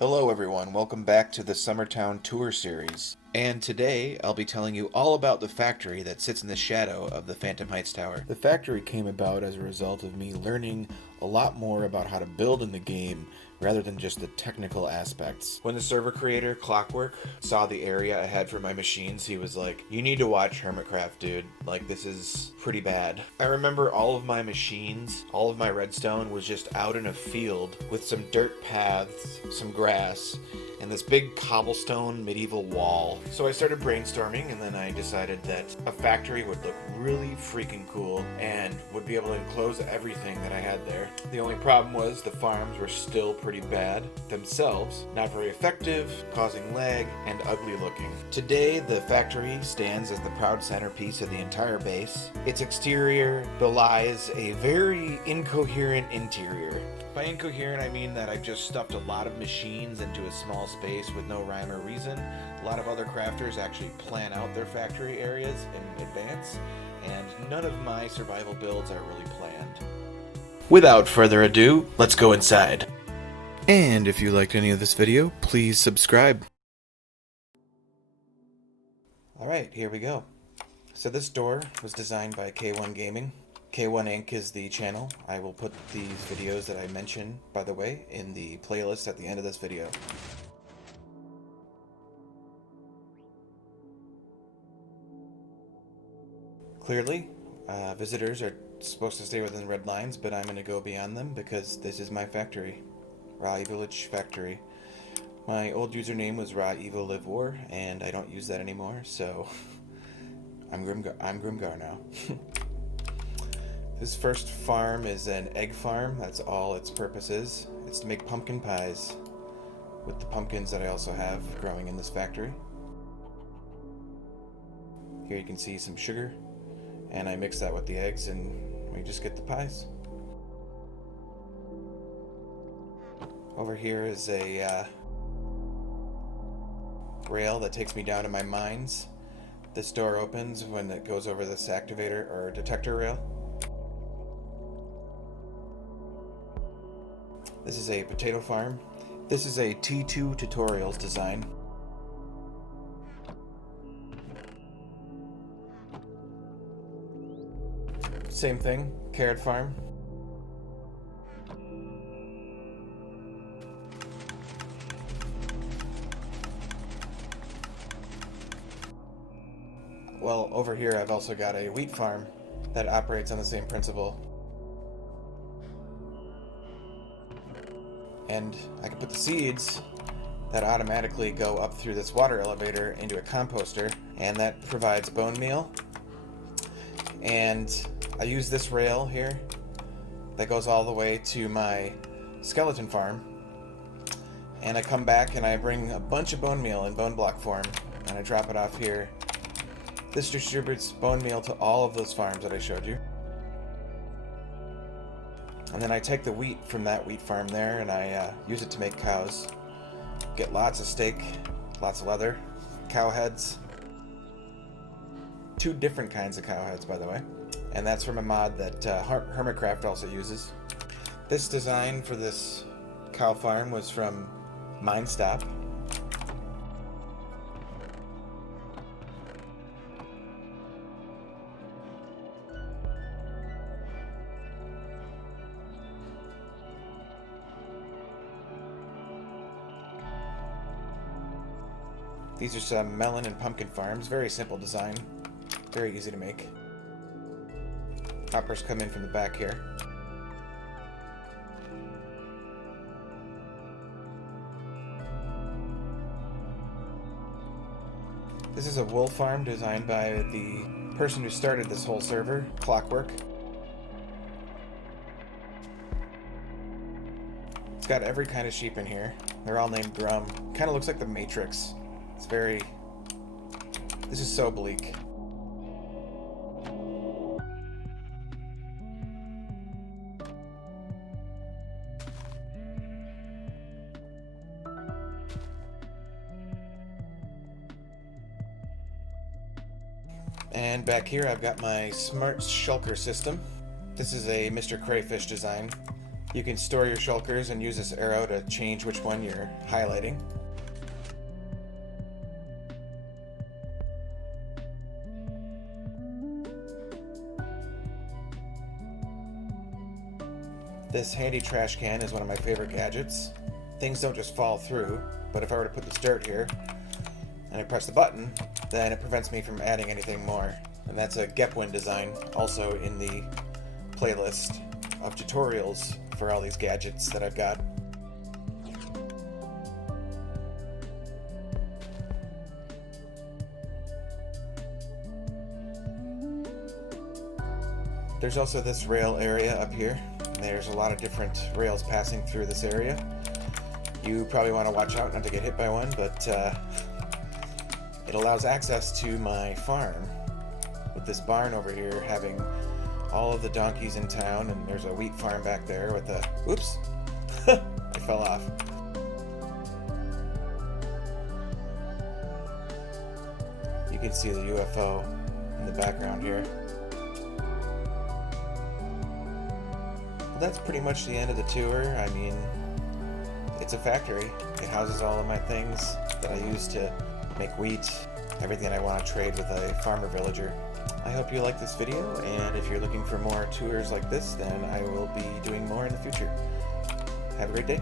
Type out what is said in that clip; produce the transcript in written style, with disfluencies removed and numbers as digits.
Hello everyone, welcome back to the Summertown tour series. And today I'll be telling you all about the factory that sits in the shadow of the Phantom Heights Tower. The factory came about as a result of me learning a lot more about how to build in the game rather than just the technical aspects. When the server creator, Clockwork, saw the area I had for my machines, he was like, "You need to watch Hermitcraft, dude. Like, this is pretty bad." I remember all of my machines, all of my redstone was just out in a field with some dirt paths, some grass, and this big cobblestone medieval wall. So I started brainstorming, and then I decided that a factory would look really freaking cool and would be able to enclose everything that I had there. The only problem was the farms were still pretty bad themselves, not very effective, causing lag, and ugly looking. Today, the factory stands as the proud centerpiece of the entire base. Its exterior belies a very incoherent interior. By incoherent, I mean that I've just stuffed a lot of machines into a small space with no rhyme or reason. A lot of other crafters actually plan out their factory areas in advance, and none of my survival builds are really planned. Without further ado, let's go inside. And if you liked any of this video, please subscribe. Alright, here we go. So this door was designed by K1 Gaming. K1 Inc. is the channel. I will put these videos that I mention, by the way, in the playlist at the end of this video. Clearly, visitors are supposed to stay within red lines, but I'm going to go beyond them because this is my factory. Raw Village Factory. My old username was Raw Evo Live War, and I don't use that anymore, so I'm Grimgar now. This first farm is an egg farm. That's all its purpose is. It's to make pumpkin pies with the pumpkins that I also have growing in this factory. Here you can see some sugar, and I mix that with the eggs and we just get the pies. Over here is a rail that takes me down to my mines. This door opens when it goes over this activator or detector rail. This is a potato farm. This is a T2 Tutorials design. Same thing, carrot farm. Well, over here I've also got a wheat farm that operates on the same principle. And I can put the seeds that automatically go up through this water elevator into a composter, and that provides bone meal. And I use this rail here that goes all the way to my skeleton farm, and I come back and I bring a bunch of bone meal in bone block form and I drop it off here. This distributes bone meal to all of those farms that I showed you. And then I take the wheat from that wheat farm there and I use it to make cows. Get lots of steak, lots of leather, cow heads. 2 different kinds of cow heads, by the way. And that's from a mod that Hermitcraft also uses. This design for this cow farm was from MineStop. These are some melon and pumpkin farms. Very simple design. Very easy to make. Hoppers come in from the back here. This is a wool farm designed by the person who started this whole server, Clockwork. It's got every kind of sheep in here. They're all named Grum. Kind of looks like the Matrix. It's very... This is so bleak. And back here I've got my smart shulker system. This is a Mr. Crayfish design. You can store your shulkers and use this arrow to change which one you're highlighting. This handy trash can is one of my favorite gadgets. Things don't just fall through, but if I were to put this dirt here and I press the button, then it prevents me from adding anything more. And that's a Gepwin design, also in the playlist of tutorials for all these gadgets that I've got. There's also this rail area up here. There's a lot of different rails passing through this area. You probably want to watch out not to get hit by one, but it allows access to my farm, with this barn over here having all of the donkeys in town, and there's a wheat farm back there with a... Oops! I fell off. You can see the UFO in the background here. Well, that's pretty much the end of the tour. I mean, it's a factory. It houses all of my things that I use to make wheat, everything I want to trade with a farmer villager. I hope you like this video, and if you're looking for more tours like this, then I will be doing more in the future. Have a great day.